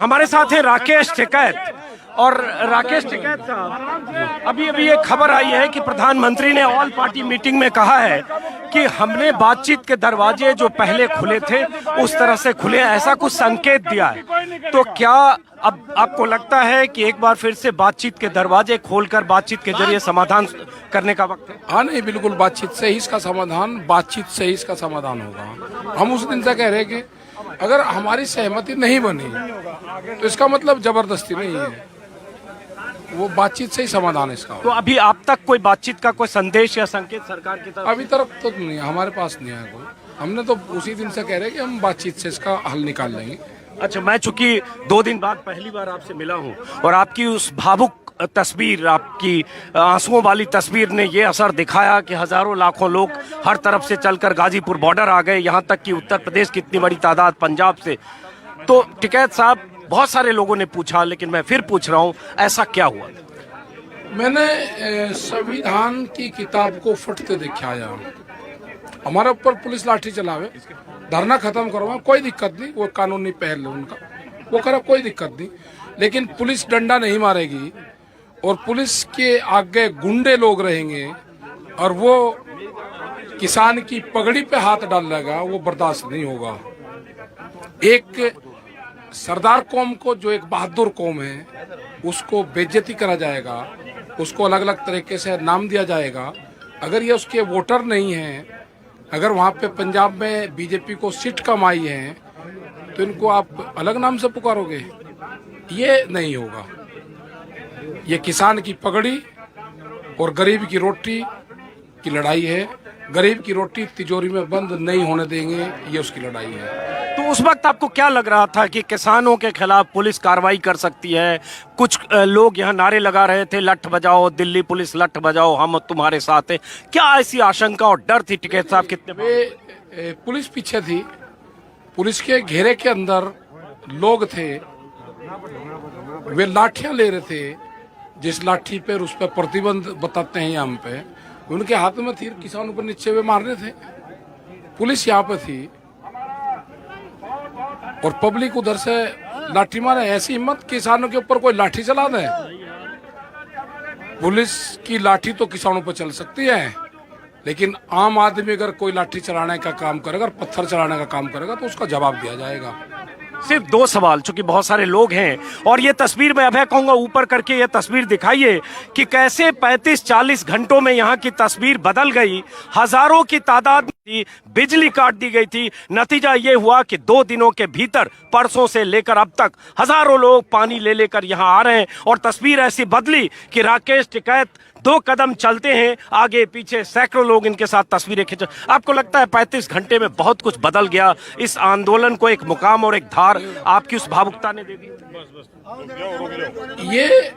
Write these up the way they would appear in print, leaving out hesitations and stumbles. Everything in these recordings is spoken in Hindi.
हमारे साथ है राकेश टिकैत। और राकेश टिकैत साहब, अभी अभी एक खबर आई है कि प्रधानमंत्री ने ऑल पार्टी मीटिंग में कहा है कि हमने बातचीत के दरवाजे जो पहले खुले थे उस तरह से खुले, ऐसा कुछ संकेत दिया है। तो क्या अब आपको लगता है कि एक बार फिर से बातचीत के दरवाजे खोलकर बातचीत के जरिए समाधान करने का वक्त है? हाँ, नहीं, बिल्कुल बातचीत से ही इसका समाधान होगा। हम उस दिन से कह रहे हैं कि अगर हमारी सहमति नहीं बनी तो इसका मतलब जबरदस्ती नहीं है, वो बातचीत से ही समाधान इसका तो अभी आप तक कोई बातचीत का कोई संदेश या संकेत सरकार की तरफ? अभी तक तो नहीं, हमारे पास नहीं आया कोई। हमने तो उसी दिन से कह रहे हैं कि हम बातचीत से इसका हल निकाल लेंगे। अच्छा, मैं चूंकि 2 दिन बाद पहली बार आपसे मिला हूं और आपकी उस भावुक तस्वीर, आपकी आंसुओं वाली तस्वीर ने ये असर दिखाया कि हजारों लाखों लोग हर तरफ से चलकर गाजीपुर बॉर्डर आ गए, यहाँ तक कि उत्तर प्रदेश की इतनी बड़ी तादाद पंजाब से। तो टिकैत साहब, बहुत सारे लोगों ने पूछा, लेकिन मैं फिर पूछ रहा हूँ, ऐसा क्या हुआ? मैंने संविधान की किताब को फटते दिखाया। हमारे ऊपर पुलिस लाठी चलावे, धरना खत्म करवा, कोई दिक्कत नहीं, वो कानूनी पहल है उनका, वो करा, कोई दिक्कत नहीं। लेकिन पुलिस डंडा नहीं मारेगी और पुलिस के आगे गुंडे लोग रहेंगे और वो किसान की पगड़ी पे हाथ डालेगा, वो बर्दाश्त नहीं होगा। एक सरदार कौम को, जो एक बहादुर कौम है, उसको बेइज्जती करा जाएगा, उसको अलग अलग तरीके से नाम दिया जाएगा। अगर ये उसके वोटर नहीं हैं, अगर वहाँ पे पंजाब में बीजेपी को सीट कम आई है, तो इनको आप अलग नाम से पुकारोगे? ये नहीं होगा। ये किसान की पगड़ी और गरीब की रोटी की लड़ाई है। गरीब की रोटी तिजोरी में बंद नहीं होने देंगे, ये उसकी लड़ाई है। तो उस वक्त आपको क्या लग रहा था कि किसानों के खिलाफ पुलिस कार्रवाई कर सकती है? कुछ लोग यहाँ नारे लगा रहे थे, लठ बजाओ दिल्ली पुलिस, लठ बजाओ, हम तुम्हारे साथ हैं। क्या ऐसी आशंका और डर थी टिकैत साहब? कितने पुलिस पीछे थी, पुलिस के घेरे के अंदर लोग थे, वे लाठियां ले रहे थे। जिस लाठी पर उस पर प्रतिबंध बताते हैं यहाँ पे, उनके हाथ में थी, किसानों पर नीचे वे मार रहे थे। पुलिस यहाँ पे थी और पब्लिक उधर से लाठी मारे। ऐसी हिम्मत, किसानों के ऊपर कोई लाठी चला दे? पुलिस की लाठी तो किसानों पर चल सकती है, लेकिन आम आदमी अगर कोई लाठी चलाने का काम करेगा, पत्थर चलाने का काम करेगा, तो उसका जवाब दिया जाएगा। सिर्फ 2 सवाल, चूंकि बहुत सारे लोग हैं और ये तस्वीर मैं अभय कहूंगा ऊपर करके ये तस्वीर दिखाइए कि कैसे 35-40 घंटों में यहाँ की तस्वीर बदल गई। हजारों की तादाद में बिजली काट दी गई थी। नतीजा ये हुआ कि 2 दिनों के भीतर, परसों से लेकर अब तक, हजारों लोग पानी ले लेकर यहाँ आ रहे हैं और तस्वीर ऐसी बदली कि राकेश टिकैत 2 कदम चलते हैं, आगे पीछे सैकड़ों लोग इनके साथ तस्वीरें खींच। आपको लगता है 35 घंटे में बहुत कुछ बदल गया? इस आंदोलन को एक मुकाम और एक धार आपकी उस भावुकता ने दे दी? ये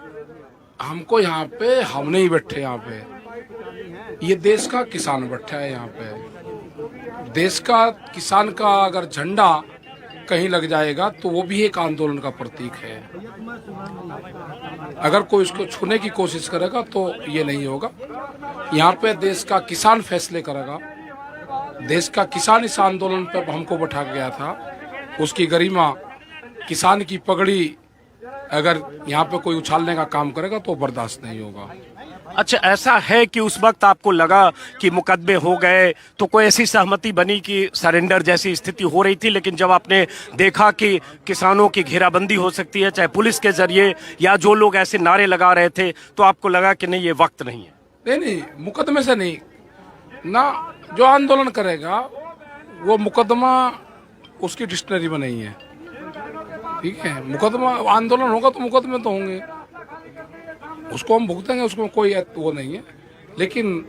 हमको यहाँ पे, हम नहीं बैठे यहाँ पे, ये देश का किसान बैठा है यहाँ पे। देश का किसान का अगर झंडा कहीं लग जाएगा तो वो भी एक आंदोलन का प्रतीक है। अगर कोई उसको छूने की कोशिश करेगा तो ये नहीं होगा। यहाँ पे देश का किसान फैसले करेगा। देश का किसान इस आंदोलन पर हमको बैठा गया था, उसकी गरिमा, किसान की पगड़ी अगर यहाँ पे कोई उछालने का काम करेगा तो बर्दाश्त नहीं होगा। अच्छा, ऐसा है कि उस वक्त आपको लगा कि मुकदमे हो गए तो कोई ऐसी सहमति बनी कि सरेंडर जैसी स्थिति हो रही थी, लेकिन जब आपने देखा कि किसानों की घेराबंदी हो सकती है, चाहे पुलिस के जरिए या जो लोग ऐसे नारे लगा रहे थे, तो आपको लगा कि नहीं, ये वक्त नहीं है? नहीं, मुकदमे से नहीं ना, जो आंदोलन करेगा वो मुकदमा उसकी डिक्शनरी में नहीं है। ठीक है, मुकदमा, आंदोलन होगा तो मुकदमे तो होंगे, उसको हम भुगतेंगे, उसको कोई वो नहीं है। लेकिन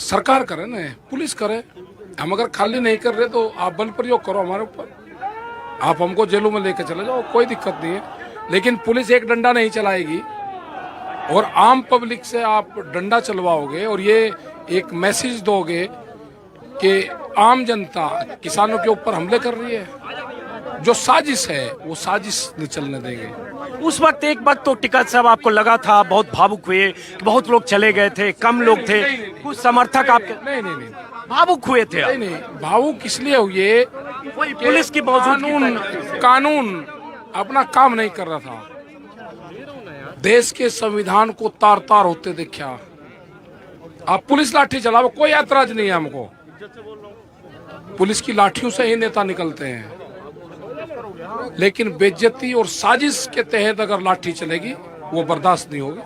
सरकार करे ना, पुलिस करे। हम अगर खाली नहीं कर रहे तो आप बल प्रयोग करो हमारे ऊपर, आप हमको जेलों में लेके चले जाओ, कोई दिक्कत नहीं है। लेकिन पुलिस एक डंडा नहीं चलाएगी और आम पब्लिक से आप डंडा चलवाओगे और ये एक मैसेज दोगे कि आम जनता किसानों के ऊपर हमले कर रही है। जो साजिश है वो साजिश नहीं चलने देंगे। उस वक्त एक वक्त तो टिकैत साहब आपको लगा था, बहुत भावुक हुए, बहुत लोग चले गए थे, कम लोग थे, कुछ समर्थक आपके? नहीं, भावुक हुए थे? नहीं, भावुक इसलिए हुए, पुलिस की मौजूदगी, कानून अपना काम नहीं कर रहा था। देश के संविधान को तार तार होते देखा। आप पुलिस लाठी चलाओ, कोई ऐतराज नहीं है हमको। पुलिस की लाठियों से ही नेता निकलते हैं, लेकिन बेइज्जती और साजिश के तहत अगर लाठी चलेगी वो बर्दाश्त नहीं होगी।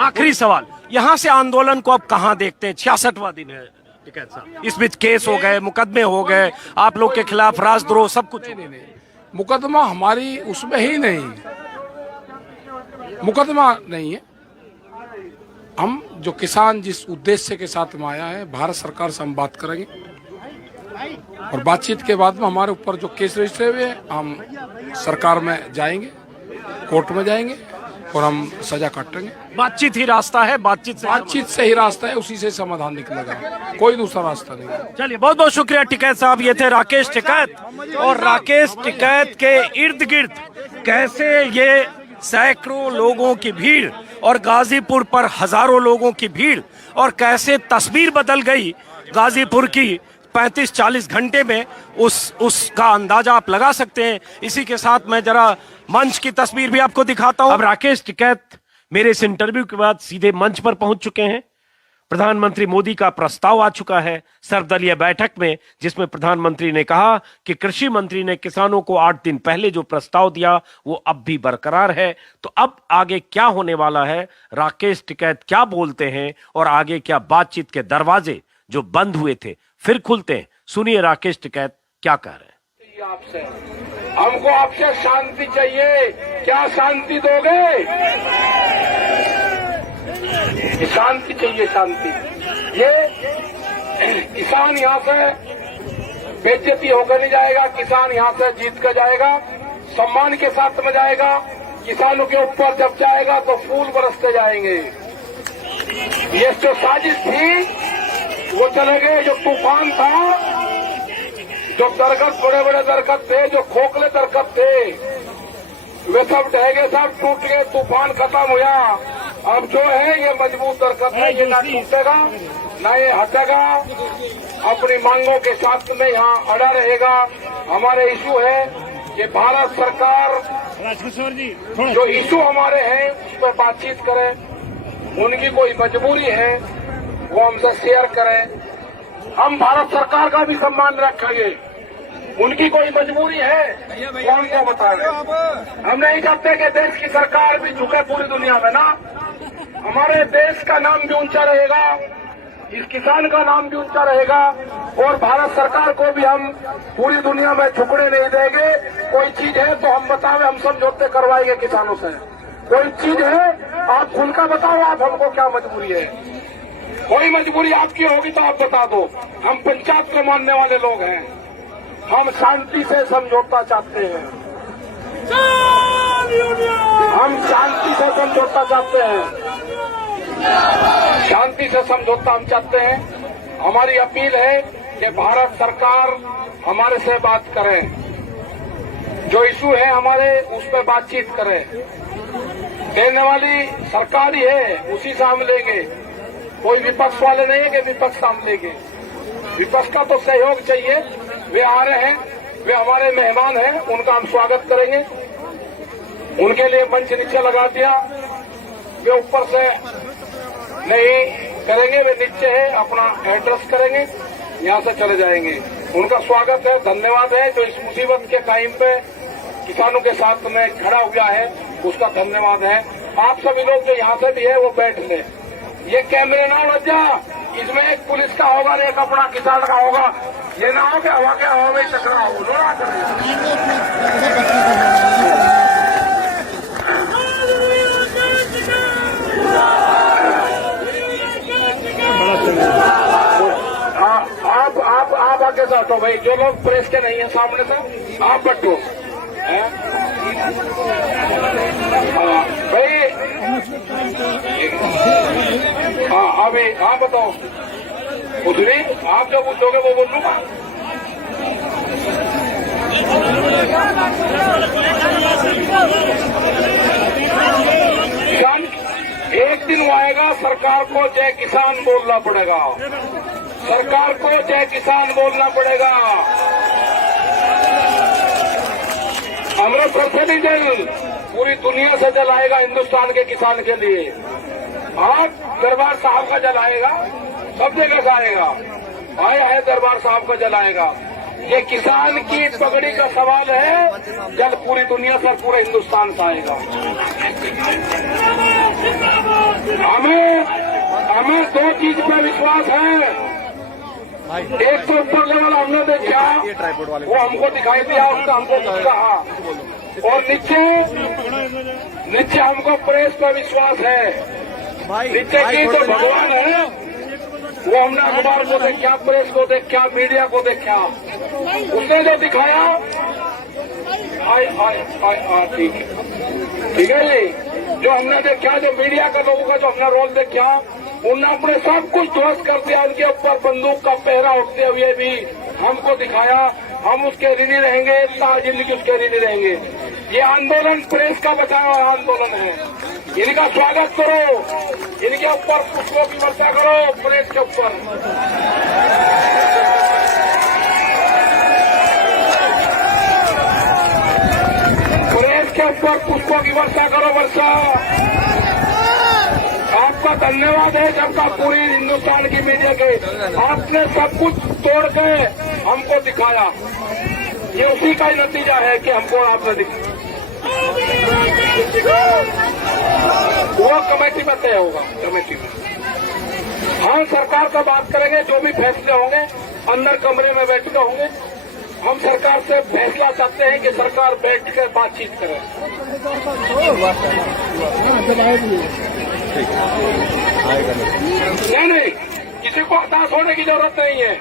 आखिरी सवाल, यहाँ से आंदोलन को अब कहाँ देखते हैं? 66वां दिन है टिकैत साहब, इस बीच केस हो गए, मुकदमे हो गए, आप लोग के खिलाफ राजद्रोह सब कुछ। नहीं, मुकदमा हमारी उसमें ही नहीं, मुकदमा नहीं है। हम जो किसान जिस उद्देश्य के साथ में आया है, भारत सरकार से हम बात करेंगे और बातचीत के बाद में हमारे ऊपर जो केस रजिस्टर हुए हैं, हम सरकार में जाएंगे, कोर्ट में जाएंगे और हम सजा काटेंगे। बातचीत ही रास्ता है, बातचीत से ही रास्ता है, उसी से समाधान निकलेगा, कोई दूसरा रास्ता नहीं। चलिए, बहुत बहुत शुक्रिया टिकैत साहब। ये थे राकेश टिकैत। और राकेश टिकैत के इर्द गिर्द कैसे ये सैकड़ों लोगों की भीड़ और गाजीपुर पर हजारों लोगों की भीड़, और कैसे तस्वीर बदल गई गाजीपुर की 35-40 घंटे में, उसका अंदाजा आप लगा सकते हैं। इसी के साथ मैं जरा मंच की तस्वीर भी आपको दिखाता हूं। अब राकेश टिकैत मेरे इस इंटरव्यू के बाद सीधे मंच पर पहुंच चुके हैं। प्रधानमंत्री मोदी का प्रस्ताव आ चुका है सर्वदलीय बैठक में, जिसमें प्रधानमंत्री ने कहा कि कृषि मंत्री ने किसानों को 8 दिन पहले जो प्रस्ताव दिया वो अब भी बरकरार है। तो अब आगे क्या होने वाला है, राकेश टिकैत क्या बोलते हैं, और आगे क्या बातचीत के दरवाजे जो बंद हुए थे फिर खुलते हैं? सुनिए राकेश टिकैत क्या कह रहे हैं। आपसे हमको आपसे शांति चाहिए, क्या शांति दोगे? शांति चाहिए, शांति। ये किसान यहाँ से बेइज्जती होकर नहीं जाएगा, किसान यहाँ से जीत कर जाएगा, सम्मान के साथ में जाएगा। किसानों के ऊपर जब जाएगा तो फूल बरसते जाएंगे। ये जो साजिश थी वो चले गए, जो तूफान था, जो दरख्त, बड़े बड़े दरख्त थे, जो खोखले दरख्त थे, वे सब ढह गए, सब टूट गए, तूफान खत्म हुआ। अब जो है ये मजबूत दरख्त है, ये ना टूटेगा ना ये हटेगा, अपनी मांगों के साथ में यहाँ अड़ा रहेगा। हमारे इशू है कि भारत सरकार जो इशू हमारे हैं उस पर बातचीत करे, उनकी कोई मजबूरी है वो हमसे शेयर करें। हम भारत सरकार का भी सम्मान रखेंगे, उनकी कोई मजबूरी है वो हमको बताएं। हम नहीं चाहते कि देश की सरकार भी झुके पूरी दुनिया में ना, हमारे देश का नाम भी ऊंचा रहेगा, इस किसान का नाम भी ऊंचा रहेगा, और भारत सरकार को भी हम पूरी दुनिया में झुकने नहीं देंगे। कोई चीज है तो हम बतावे, हम समझौते करवाएंगे किसानों से। कोई चीज है आप खुलकर बताओ, आप हमको क्या मजबूरी है? कोई मजबूरी आपकी होगी तो आप बता दो। हम पंचायत को मानने वाले लोग हैं, हम शांति से समझौता चाहते हैं, हम शांति से समझौता चाहते हैं, शांति से समझौता हम चाहते हैं। हमारी अपील है कि भारत सरकार हमारे से बात करे, जो इशू है हमारे उस पर बातचीत करे। देने वाली सरकार ही है, उसी से हम लेंगे, कोई विपक्ष वाले नहीं है कि विपक्ष हम लेंगे। विपक्ष का तो सहयोग चाहिए, वे आ रहे हैं, वे हमारे मेहमान हैं, उनका हम स्वागत करेंगे। उनके लिए मंच नीचे लगा दिया, वे ऊपर से नहीं करेंगे, वे नीचे है, अपना एड्रेस करेंगे, यहाँ से चले जाएंगे। उनका स्वागत है, धन्यवाद है। जो इस मुसीबत के टाइम पे किसानों के साथ में खड़ा हुआ है उसका धन्यवाद है। आप सभी लोग जो यहाँ से भी है वो बैठ ले, ये कैमरे ना लग जा, इसमें एक पुलिस का होगा एक अपना किसान का होगा, ये ना हो कि हवा के हवा में टकराव हो ना आप आगे जाओ भाई, जो लोग प्रेस के नहीं है सामने से आप बैठो भाई। हाँ अभी आप बताओ, उधरी आप जो पूछोगे वो बोलूंगा। एक दिन वो आएगा, सरकार को जय किसान बोलना पड़ेगा, सरकार को जय किसान बोलना पड़ेगा। अमृतसर से जल पूरी दुनिया से जल आएगा हिंदुस्तान के किसान के लिए। आज दरबार साहब का जल आएगा, सब जगह से आएगा। आया है दरबार साहब का जल आएगा। ये किसान की पगड़ी का सवाल है। जल पूरी दुनिया से, पूरे हिंदुस्तान से आएगा। हमें दो चीज पर विश्वास है। एक तो ऊपर लेवल हमने देखा, वो हमको दिखाई दिया, उसका हमको कहा, और नीचे हमको प्रेस पर विश्वास है। नीचे की तो भगवान है, वो हमने अखबार को देखा, प्रेस को देखा, मीडिया को देखा, उसने जो दिखाया ठीक है जी। जो हमने देखा, जो मीडिया का लोगों का जो हमने रोल देखा, उन्होंने अपने सब कुछ ध्वस्त कर दिया। उनके ऊपर बंदूक का पहरा उठते हुए भी हमको दिखाया। हम उसके ऋणी रहेंगे, जिंदगी उसके ऋणी रहेंगे। ये आंदोलन प्रेस का बचाव हुआ आंदोलन है। इनका स्वागत करो, इनके ऊपर पुष्पों की वर्षा करो, प्रेस के ऊपर। प्रेस के ऊपर पुष्पों की वर्षा करो, वर्षा। आपका धन्यवाद है सबका, पूरी हिंदुस्तान की मीडिया के। आपने सब कुछ तोड़ के हमको दिखाया। ये उसी का ही नतीजा है कि हमको आपने दिखाया। वो कमेटी में तय होगा, कमेटी में। हम सरकार से बात करेंगे, जो भी फैसले होंगे अंदर कमरे में बैठ के होंगे। हम सरकार से फैसला चाहते हैं कि सरकार बैठ कर बातचीत करे। नहीं, किसी को हताश होने की जरूरत नहीं है।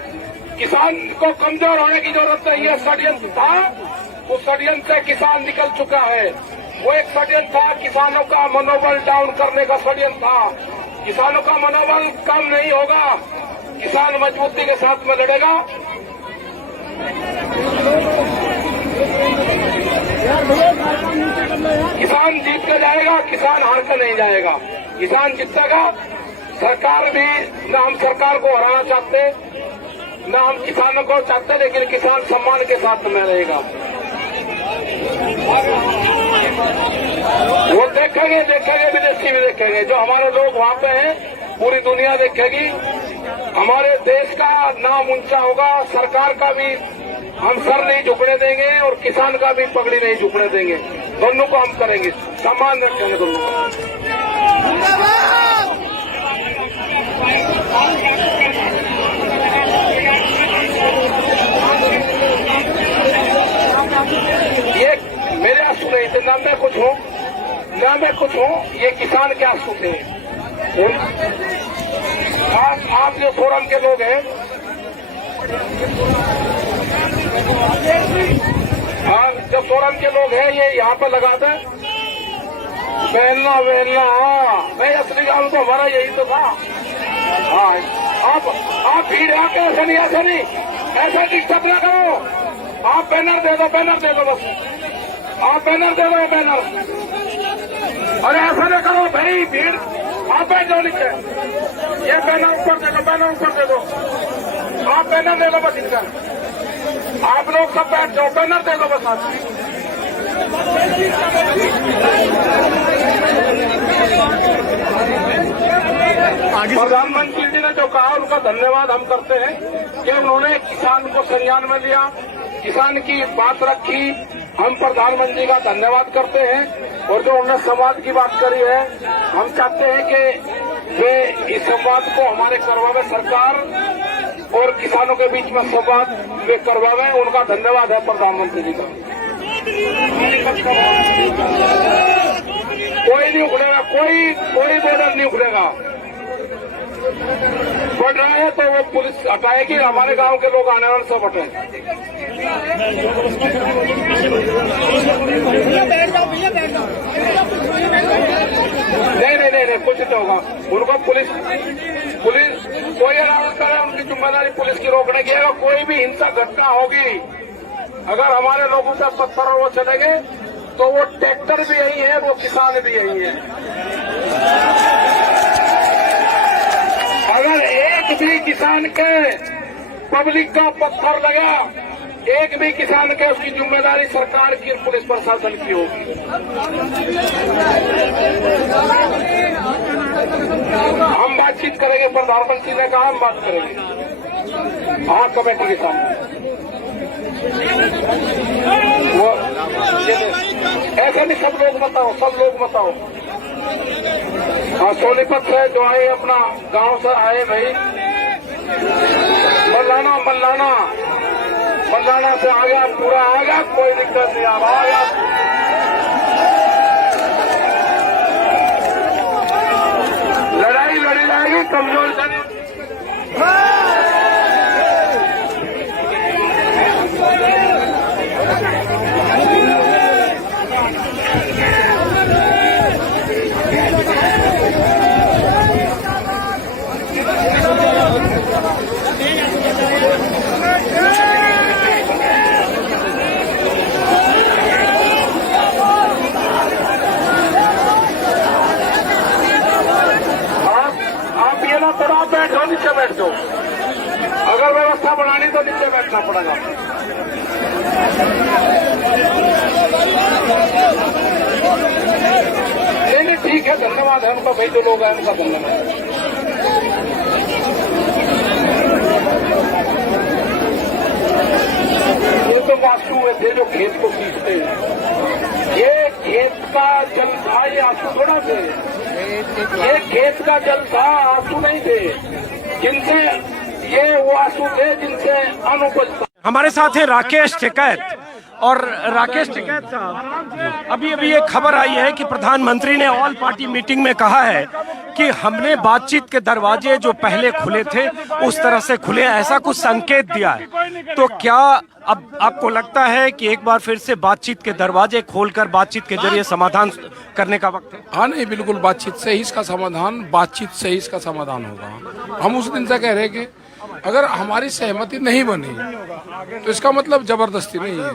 किसान को कमजोर होने की जरूरत नहीं है। षड्यंत्र था, उस षड्यंत्र से किसान निकल चुका है। वो एक षड्यंत्र था, किसानों का मनोबल डाउन करने का षड्यंत्र था। किसानों का मनोबल कम नहीं होगा, किसान मजबूती के साथ में लड़ेगा। किसान जीत के जाएगा, किसान हार कर नहीं जाएगा। किसान जीतेगा। सरकार भी, न हम सरकार को हराना चाहते, न हम किसानों को चाहते, लेकिन किसान सम्मान के साथ में रहेगा। वो देखेंगे, विदेशी भी देखेंगे। जो हमारे लोग वहां पे हैं, पूरी दुनिया देखेगी। हमारे देश का नाम ऊंचा होगा। सरकार का भी हम सर नहीं झुकने देंगे और किसान का भी पगड़ी नहीं झुकने देंगे। दोनों को हम करेंगे, सम्मान रखेंगे दोनों को। ये मेरे आंसू नहीं थे, ना मैं कुछ हूँ, ये किसान के आंसू थे। आप जो फोरम के लोग हैं, हाँ, जो फोरम के लोग हैं, ये यहाँ पे लगा दें बहलना। हाँ, नहीं, असली काम तो हमारा यही तो था। हाँ, आप भीड़ आके ऐसा नहीं, ऐसा डिस्टर्ब ना करो। आप बैनर दे दो बस। आप बैनर दे दो, बैनर। अरे ऐसा ना करो भाई, भीड़। आप बैठ जाओ नीचे। ये बैनर ऊपर दे दो। आप बैनर दे दो बस इनका। आप लोग सब बैठ जाओ, बैनर दे दो बस। प्रधानमंत्री जी ने जो कहा, उनका धन्यवाद हम करते हैं कि उन्होंने किसान को संज्ञान में लिया, किसान की बात रखी। हम प्रधानमंत्री का धन्यवाद करते हैं। और जो उन्होंने संवाद की बात करी है, हम चाहते हैं कि वे इस संवाद को हमारे करवावे, सरकार और किसानों के बीच में संवाद वे करवावे। उनका धन्यवाद है प्रधानमंत्री जी का। कोई नहीं उखड़ेगा, कोई बॉर्डर नहीं उखड़ेगा। बढ़ रहा है तो वो पुलिस हटाएगी, हमारे गांव के लोग आने वाले सब हटाएंगे। नहीं, कुछ नहीं होगा। उनको पुलिस कोई अराउंड करे, उनकी जिम्मेदारी पुलिस की रोकने की है। कोई भी हिंसक घटना होगी, अगर हमारे लोगों से पत्थर और वो चलेंगे, तो वो ट्रैक्टर भी यही है, वो किसान भी यही है। अगर एक भी किसान के पब्लिक का पत्थर लगा, एक भी किसान के उसकी जिम्मेदारी सरकार की और पुलिस प्रशासन की होगी। हम बातचीत करेंगे, प्रधानमंत्री ने कहा हम बात करेंगे हाँ कमेटी के सामने। वो ऐसा नहीं, सब लोग बताओ, सब लोग बताओ। हाँ सोनीपत से जो आए अपना गांव से आए भाई, मल्लाना से आ गया, पूरा आ गया, कोई दिक्कत नहीं, आ गया। लड़ाई लड़ी जाएगी, कमजोर जाने। थोड़ा बैठो, नीचे बैठ जाओ। अगर व्यवस्था बनानी तो नीचे बैठना पड़ेगा। नहीं ठीक है, धन्यवाद है उनका भाई, जो लोग हैं उनका धन्यवाद। ये तो वास्तु हुए थे जो खेत को सींचते हैं। ये खेत का जल था, ये आंसू थोड़ा थे। ये खेत का जल था, आंसू नहीं थे। जिनसे ये वो आंसू थे जिनसे अनुपज। हमारे साथ है राकेश टिकैत। और राकेश टिकैत साहब, अभी ये खबर आई है कि प्रधानमंत्री ने ऑल पार्टी मीटिंग में कहा है कि हमने बातचीत के दरवाजे जो पहले खुले थे उस तरह से खुले, ऐसा कुछ संकेत दिया है। तो क्या अब आपको लगता है कि एक बार फिर से बातचीत के दरवाजे खोलकर बातचीत के जरिए समाधान करने का वक्त है? हाँ नहीं, बिल्कुल बातचीत से ही इसका समाधान, बातचीत से ही इसका समाधान होगा। हम उस दिन से कह रहे हैं कि अगर हमारी सहमति नहीं बनी तो इसका मतलब जबरदस्ती नहीं है,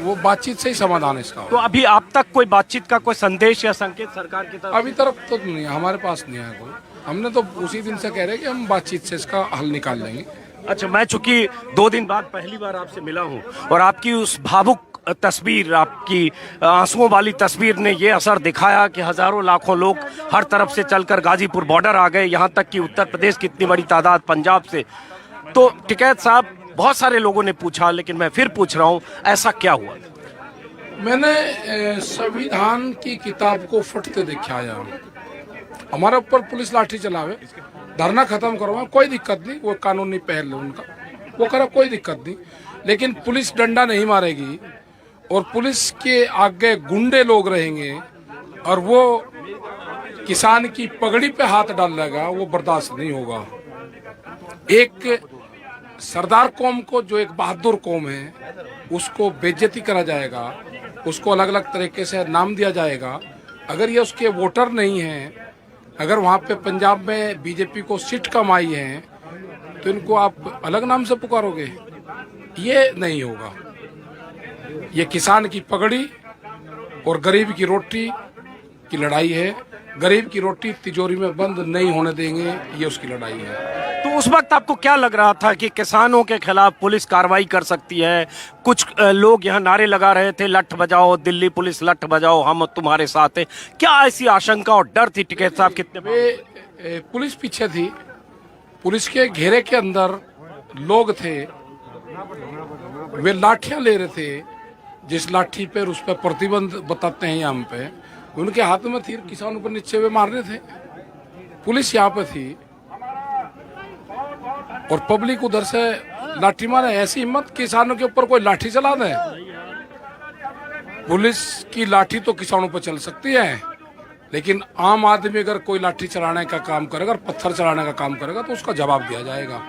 वो बातचीत से ही समाधान है इसका। तो अभी आप तक कोई बातचीत का कोई संदेश या संकेत सरकार की तरफ? अभी तरफ तो नहीं, हमारे पास नहीं है कोई। हमने तो उसी दिन से कह रहे हैं कि हम बातचीत से इसका हल निकाल लेंगे। अच्छा, मैं चूंकि 2 दिन बाद पहली बार आपसे मिला हूं और आपकी उस भावुक तस्वीर, आपकी आंसुओं वाली तस्वीर ने ये असर दिखाया कि हजारों लाखों लोग हर तरफ से चलकर गाजीपुर बॉर्डर आ गए, यहाँ तक कि उत्तर प्रदेश की इतनी बड़ी तादाद पंजाब से। तो टिकैत साहब, बहुत सारे लोगों ने पूछा, लेकिन मैं फिर पूछ रहा हूँ, ऐसा क्या हुआ? मैंने संविधान की किताब को फटते देखा आया। हमारे ऊपर पुलिस लाठी चलावे, धरना खत्म करवाए, कोई दिक्कत नहीं, वो कानूनी पहल है उनका, वो करा, कोई दिक्कत नहीं। लेकिन पुलिस डंडा नहीं मारेगी और पुलिस के आगे गुंडे लोग रहेंगे और वो किसान की पगड़ी पे हाथ डाल लेगा, वो बर्दाश्त नहीं होगा। एक सरदार कौम को, जो एक बहादुर कौम है, उसको बेइज्जती करा जाएगा, उसको अलग अलग तरीके से नाम दिया जाएगा। अगर ये उसके वोटर नहीं हैं, अगर वहाँ पे पंजाब में बीजेपी को सीट कम आई है, तो इनको आप अलग नाम से पुकारोगे? ये नहीं होगा। ये किसान की पगड़ी और गरीब की रोटी की लड़ाई है। गरीब की रोटी तिजोरी में बंद नहीं होने देंगे, ये उसकी लड़ाई है। तो उस वक्त आपको क्या लग रहा था कि किसानों के खिलाफ पुलिस कार्रवाई कर सकती है? कुछ लोग यहाँ नारे लगा रहे थे, लठ बजाओ दिल्ली पुलिस, लठ बजाओ हम तुम्हारे साथ हैं। क्या ऐसी आशंका और डर थी टिकैत साहब? कितने पुलिस पीछे थी, पुलिस के घेरे के अंदर लोग थे, वे लाठियां ले रहे थे। जिस लाठी पर उस पर प्रतिबंध बताते हैं यहाँ पे, उनके हाथ में थी, किसानों पर नीचे वे मारने थे। पुलिस यहाँ पे थी और पब्लिक उधर से लाठी मारे। ऐसी हिम्मत, किसानों के ऊपर कोई लाठी चला दे? पुलिस की लाठी तो किसानों पर चल सकती है, लेकिन आम आदमी अगर कोई लाठी चलाने का काम करेगा और पत्थर चलाने का काम करेगा तो उसका जवाब दिया जाएगा।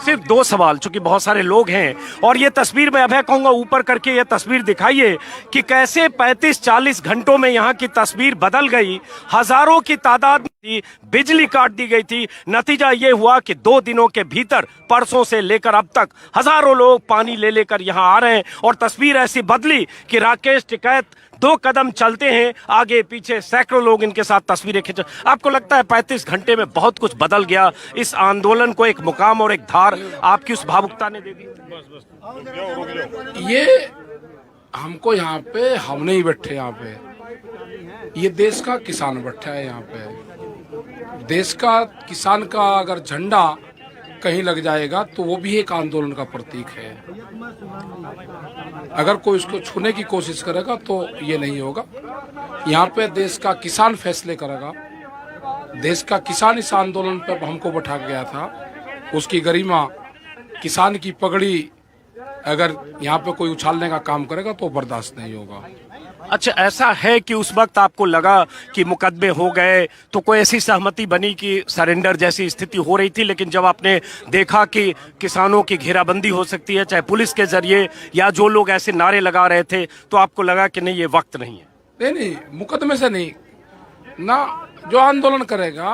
सिर्फ 2 सवाल, चूंकि बहुत सारे लोग हैं और ये तस्वीर मैं अभय कहूंगा ऊपर करके ये तस्वीर दिखाइए कि कैसे 35-40 घंटों में यहाँ की तस्वीर बदल गई। हजारों की तादाद में बिजली काट दी गई थी। नतीजा ये हुआ कि 2 दिनों के भीतर, परसों से लेकर अब तक, हजारों लोग पानी ले लेकर यहाँ आ रहे हैं और तस्वीर ऐसी बदली कि राकेश टिकैत 2 कदम चलते हैं आगे पीछे, सैकड़ों लोग इनके साथ तस्वीरें खींच। आपको लगता है 35 घंटे में बहुत कुछ बदल गया, इस आंदोलन को एक मुकाम और एक धार आपकी उस भावुकता ने दे दी? ये हमको यहाँ पे, हम नहीं बैठे यहाँ पे, ये देश का किसान बैठा है यहाँ पे। देश का किसान का अगर झंडा कहीं लग जाएगा तो वो भी एक आंदोलन का प्रतीक है। अगर कोई उसको छूने की कोशिश करेगा तो ये नहीं होगा। यहाँ पे देश का किसान फैसले करेगा। देश का किसान इस आंदोलन पर हमको बैठा गया था, उसकी गरिमा, किसान की पगड़ी अगर यहाँ पे कोई उछालने का काम करेगा तो बर्दाश्त नहीं होगा। अच्छा, ऐसा है कि उस वक्त आपको लगा कि मुकदमे हो गए तो कोई ऐसी सहमति बनी कि सरेंडर जैसी स्थिति हो रही थी, लेकिन जब आपने देखा कि किसानों की घेराबंदी हो सकती है चाहे पुलिस के जरिए या जो लोग ऐसे नारे लगा रहे थे, तो आपको लगा कि नहीं, ये वक्त नहीं है? नहीं, मुकदमे से नहीं ना, जो आंदोलन करेगा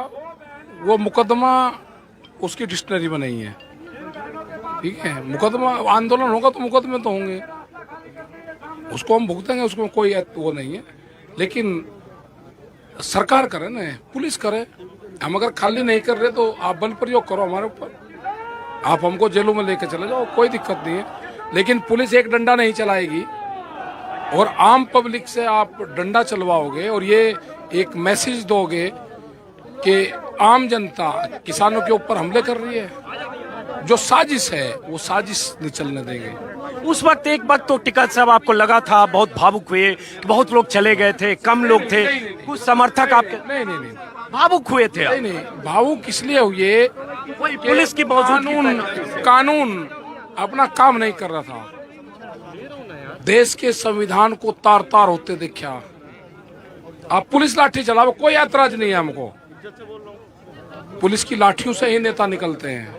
वो मुकदमा उसकी डिक्शनरी में नहीं है। ठीक है, मुकदमा आंदोलन होगा तो मुकदमे तो होंगे, उसको हम भुगतेंगे, उसको कोई वो नहीं है। लेकिन सरकार करे ना, पुलिस करे। हम अगर खाली नहीं कर रहे तो आप बल प्रयोग करो हमारे ऊपर, आप हमको जेलों में लेके चले जाओ, कोई दिक्कत नहीं है। लेकिन पुलिस एक डंडा नहीं चलाएगी और आम पब्लिक से आप डंडा चलवाओगे और ये एक मैसेज दोगे कि आम जनता किसानों के ऊपर हमले कर रही है। जो साजिश है वो साजिश नहीं चलने देंगे। उस वक्त एक वक्त तो टिकैत साहब आपको लगा था, बहुत भावुक हुए, बहुत लोग चले गए थे, कम लोग थे, कुछ समर्थक आपके नहीं भावुक हुए थे? नहीं, भावुक इसलिए हुए कोई पुलिस की कानून अपना काम नहीं कर रहा था। देश के संविधान को तार तार होते देखा। आप पुलिस लाठी चलाओ, कोई ऐतराज नहीं है हमको। पुलिस की लाठियों से ही नेता निकलते हैं,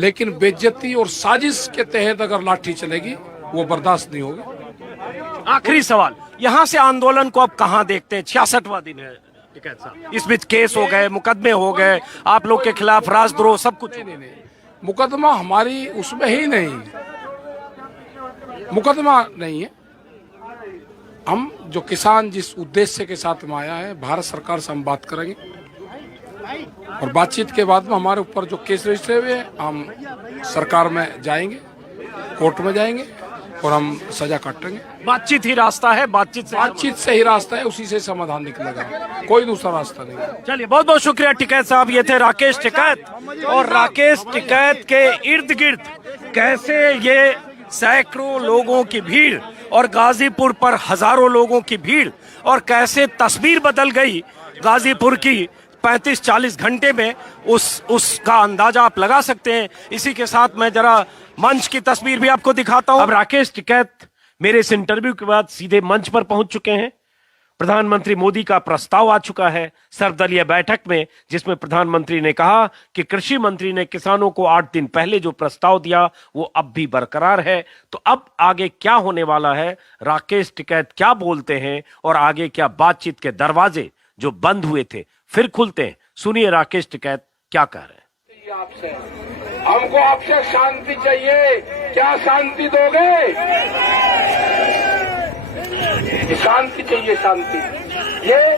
लेकिन बेइज्जती और साजिश के तहत अगर लाठी चलेगी वो बर्दाश्त नहीं होगी। आखिरी सवाल, यहाँ से आंदोलन को अब कहाँ देखते हैं? 66वां दिन है टिकैत साहब, इस बीच केस हो गए, मुकदमे हो गए, आप लोग के खिलाफ राजद्रोह सब कुछ। नहीं, मुकदमा हमारी उसमें ही नहीं, मुकदमा नहीं है। हम जो किसान जिस उद्देश्य के साथ में आया है, भारत सरकार से हम बात करेंगे और बातचीत के बाद में हमारे ऊपर जो केस रजिस्टर हुए हैं, हम सरकार में जाएंगे, कोर्ट में जाएंगे और हम सजा काटेंगे। बातचीत ही रास्ता है, बातचीत से ही रास्ता है, उसी से समाधान निकलेगा, कोई दूसरा रास्ता नहीं। चलिए, बहुत बहुत शुक्रिया टिकैत साहब। ये थे राकेश टिकैत। और राकेश टिकैत के इर्द गिर्द कैसे ये सैकड़ों लोगों की भीड़ और गाजीपुर पर हजारों लोगों की भीड़, और कैसे तस्वीर बदल गई गाजीपुर की 35-40 घंटे में, उसका अंदाजा आप लगा सकते हैं। इसी के साथ मैं जरा मंच की तस्वीर भी आपको दिखाता हूं। अब राकेश टिकैत मेरे इस इंटरव्यू के बाद सीधे मंच पर पहुंच चुके हैं। प्रधानमंत्री मोदी का प्रस्ताव आ चुका है सर्वदलीय बैठक में, जिसमें प्रधानमंत्री ने कहा कि कृषि मंत्री ने किसानों को 8 दिन पहले जो प्रस्ताव दिया वो अब भी बरकरार है। तो अब आगे क्या होने वाला है, राकेश टिकैत क्या बोलते हैं और आगे क्या बातचीत के दरवाजे जो बंद हुए थे फिर खुलते हैं, सुनिए राकेश टिकैत क्या कह रहे हैं। आपसे हमको आपसे शांति चाहिए, क्या शांति दोगे? शांति चाहिए, शांति। ये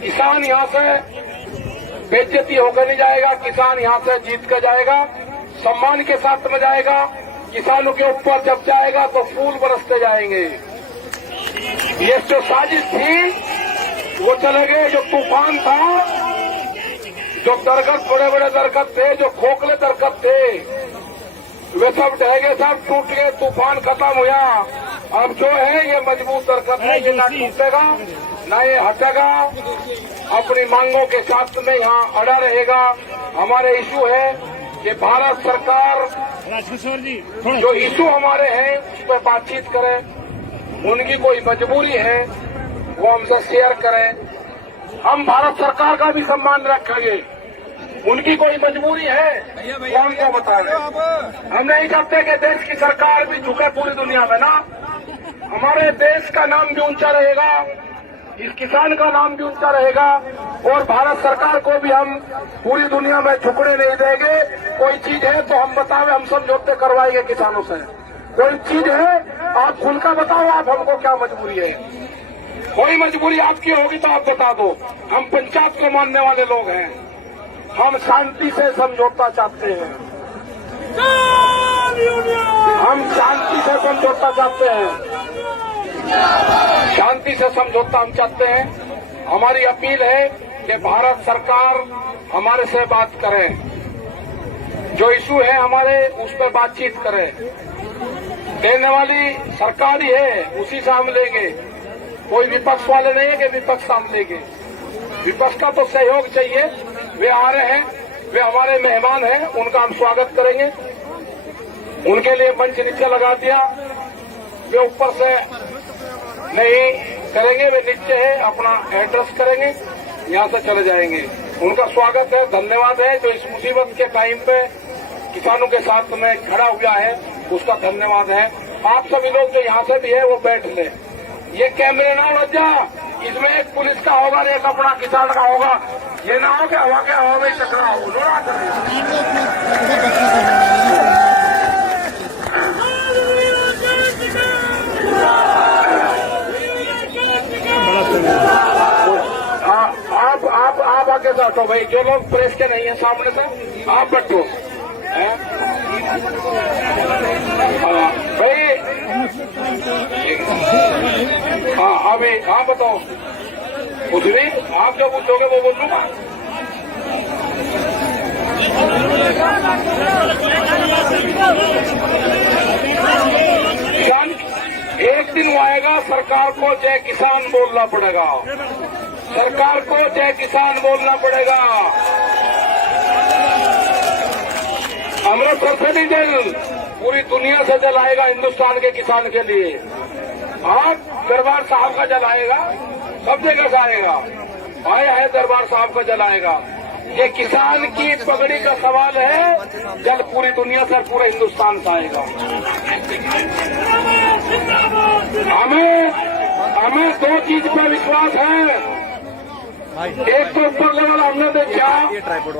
किसान यहाँ से बेइज्जती होकर नहीं जाएगा, किसान यहाँ से जीत कर जाएगा, सम्मान के साथ में जाएगा। किसानों के ऊपर जब जाएगा तो फूल बरसते जाएंगे। ये जो साजिश थी वो चले गए, जो तूफान था, जो दरख्त, बड़े बड़े दरख्त थे, जो खोखले दरख्त थे, वे सब ढह गए, सब टूट गए, तूफान खत्म हुआ। अब जो है ये मजबूत दरख्त है, ये ना टूटेगा ना ये हटेगा, अपनी मांगों के साथ में यहाँ अड़ा रहेगा। हमारे इशू है कि भारत सरकार जो इशू हमारे हैं उस पर बातचीत करे, उनकी कोई मजबूरी है वो हमसे शेयर करें। हम भारत सरकार का भी सम्मान रखेंगे, उनकी कोई मजबूरी है वो हमको बताएं। हम नहीं चाहते कि देश की सरकार भी झुके पूरी दुनिया में ना, हमारे देश का नाम भी ऊंचा रहेगा, इस किसान का नाम भी ऊंचा रहेगा और भारत सरकार को भी हम पूरी दुनिया में झुकने नहीं देंगे। कोई चीज है तो हम बतावे, हम समझौते करवाएंगे किसानों से। कोई चीज है आप खुल का बताओ, आप हमको क्या मजबूरी है? कोई मजबूरी आपकी होगी तो आप बता दो। हम पंचायत को मानने वाले लोग हैं, हम शांति से समझौता चाहते हैं, हम शांति से समझौता चाहते हैं, शांति से समझौता हम चाहते हैं। हमारी अपील है कि भारत सरकार हमारे से बात करे, जो इशू है हमारे उस पर बातचीत करे। देने वाली सरकार ही है, उसी से हम लेंगे। कोई विपक्ष वाले नहीं है कि विपक्ष हम लेंगे। विपक्ष का तो सहयोग चाहिए। वे आ रहे हैं, वे हमारे मेहमान हैं, उनका हम स्वागत करेंगे। उनके लिए मंच नीचे लगा दिया, वे ऊपर से नहीं करेंगे, वे नीचे है अपना एड्रेस करेंगे, यहाँ से चले जाएंगे। उनका स्वागत है, धन्यवाद है। जो इस मुसीबत के टाइम पे किसानों के साथ में खड़ा हुआ है, उसका धन्यवाद है। आप सभी लोग जो यहाँ से भी है वो बैठ ले। ये कैमरे ना लग जा, इसमें एक पुलिस का होगा, एक अपना किसान का होगा। ये ना हो कि हवा के हवा में टकराव हो। आप आगे से हटो भाई, जो लोग प्रेस के नहीं है सामने से आप बैठो भाई। हाँ अभी हाँ बताओ, कुछ नहीं, आप जो पूछोगे वो बोलूंगा। किसान एक दिन वो आएगा, सरकार को जय किसान बोलना पड़ेगा, सरकार को जय किसान बोलना पड़ेगा। अमृत सरसरी जल पूरी दुनिया से जल आएगा हिंदुस्तान के किसान के लिए। आज दरबार साहब का जल आएगा, सब जगह से आएगा। आया है दरबार साहब का जल आएगा। ये किसान की पगड़ी का सवाल है, जल पूरी दुनिया से, पूरे हिंदुस्तान से आएगा। हमें दो चीज पर विश्वास है। एक तो ऊपर लेवल हमने देखा,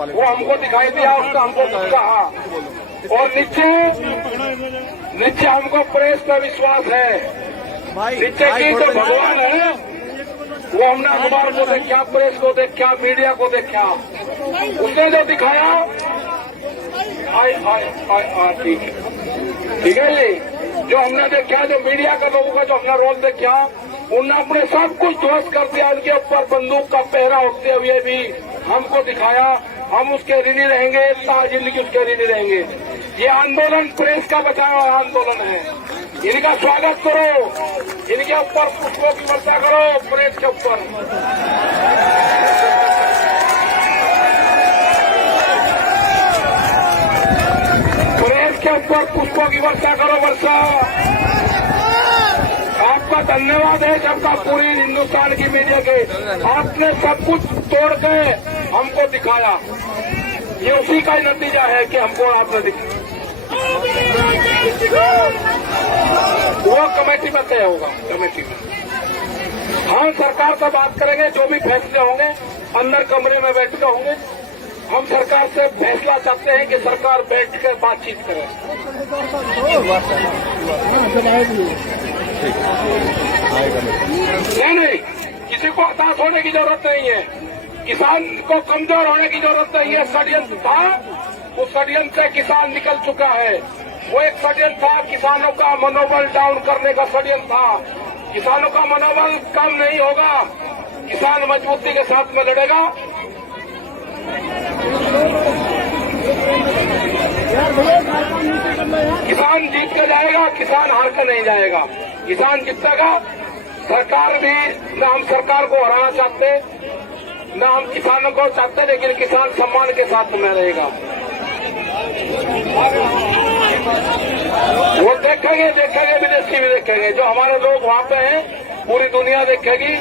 वो हमको दिखाई दिया, उसका हमको कहा, और नीचे हमको प्रेस पर विश्वास है। नीचे की जो भगवान है वो हमने अखबार को देखा, प्रेस को देखा, मीडिया को देखा, उसने जो दिखाया ठीक है जी। जो हमने देखा, जो मीडिया का लोगों का जो हमने रोल देखा, उन्होंने अपने सब कुछ ध्वस्त कर दिया। उनके ऊपर बंदूक का पहरा होते हुए भी हमको दिखाया। हम उसके ऋणी रहेंगे, जिंदगी उसके ऋणी रहेंगे। ये आंदोलन प्रेस का बचाव हुआ आंदोलन है। इनका स्वागत करो, इनके ऊपर पुष्पों की वर्षा करो, प्रेस के ऊपर। प्रेस के ऊपर पुष्पों की वर्षा करो, वर्षा। आपका धन्यवाद है सबका, पूरी हिंदुस्तान की मीडिया के। आपने सब कुछ तोड़ के हमको दिखाया। ये उसी का ही नतीजा है कि हमको आपने दिखाया। वो कमेटी में तय होगा, कमेटी में हम सरकार से बात करेंगे। जो भी फैसले होंगे अंदर कमरे में बैठ के होंगे। हम सरकार से फैसला चाहते हैं कि सरकार बैठ कर बातचीत करे। नहीं, किसी को हताश होने की जरूरत नहीं है, किसान को कमजोर होने की जरूरत नहीं है। षड्यंत्र था, उस षड्यंत्र से किसान निकल चुका है। वो एक षड्यंत्र था, किसानों का मनोबल डाउन करने का षड्यंत्र था। किसानों का मनोबल कम नहीं होगा, किसान मजबूती के साथ में लड़ेगा। किसान जीत के जाएगा, किसान हार कर नहीं जाएगा, किसान जीतेगा। सरकार भी, न हम सरकार को हराना चाहते, न हम किसानों को चाहते, लेकिन किसान सम्मान के साथ में रहेगा। वो देखेंगे, विदेशी भी देखेंगे। जो हमारे लोग वहाँ पे हैं, पूरी दुनिया देखेगी।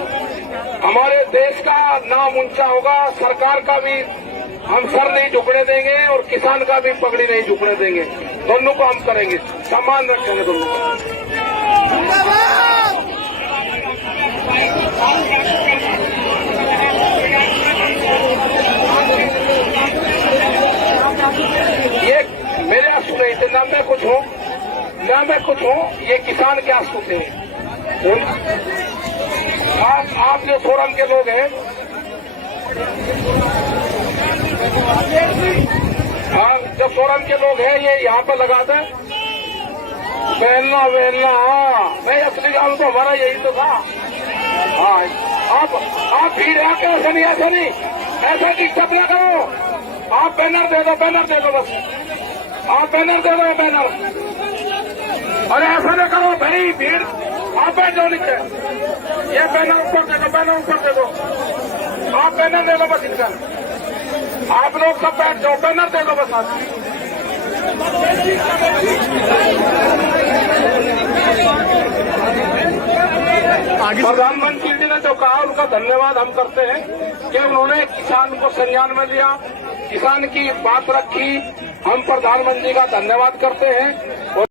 हमारे देश का नाम ऊंचा होगा। सरकार का भी हम सर नहीं झुकने देंगे और किसान का भी पगड़ी नहीं झुकने देंगे। दोनों को हम करेंगे, सम्मान रखेंगे दोनों को। ये मेरे सुने थे, ना मैं कुछ हूँ, ना मैं कुछ पूछो, ये किसान क्या सोचते हैं? आप जो फोरम के लोग हैं, हाँ, जो फोरम के लोग हैं, ये यहाँ पर लगाते हैं बेलना बेलना। हाँ, नहीं असली काम तो हमारा यही तो था। हाँ, आप भीड़ आके ऐसा नहीं ऐसा डिस्टर्ब ना करो। आप बैनर दे दो बस, आप बैनर दे दो बैनर। अरे ऐसा ना करो भाई, भीड़ आप बैठ जाओ नीचे। ये बैनर ऊपर दे दो, आप बैनर दे दो बस इनका। आप लोग सब बैठ जाओ, बैनर दे दो बस आप। प्रधानमंत्री जी ने जो कहा उनका धन्यवाद हम करते हैं कि उन्होंने किसान को संज्ञान में लिया, किसान की बात रखी। हम प्रधानमंत्री का धन्यवाद करते हैं।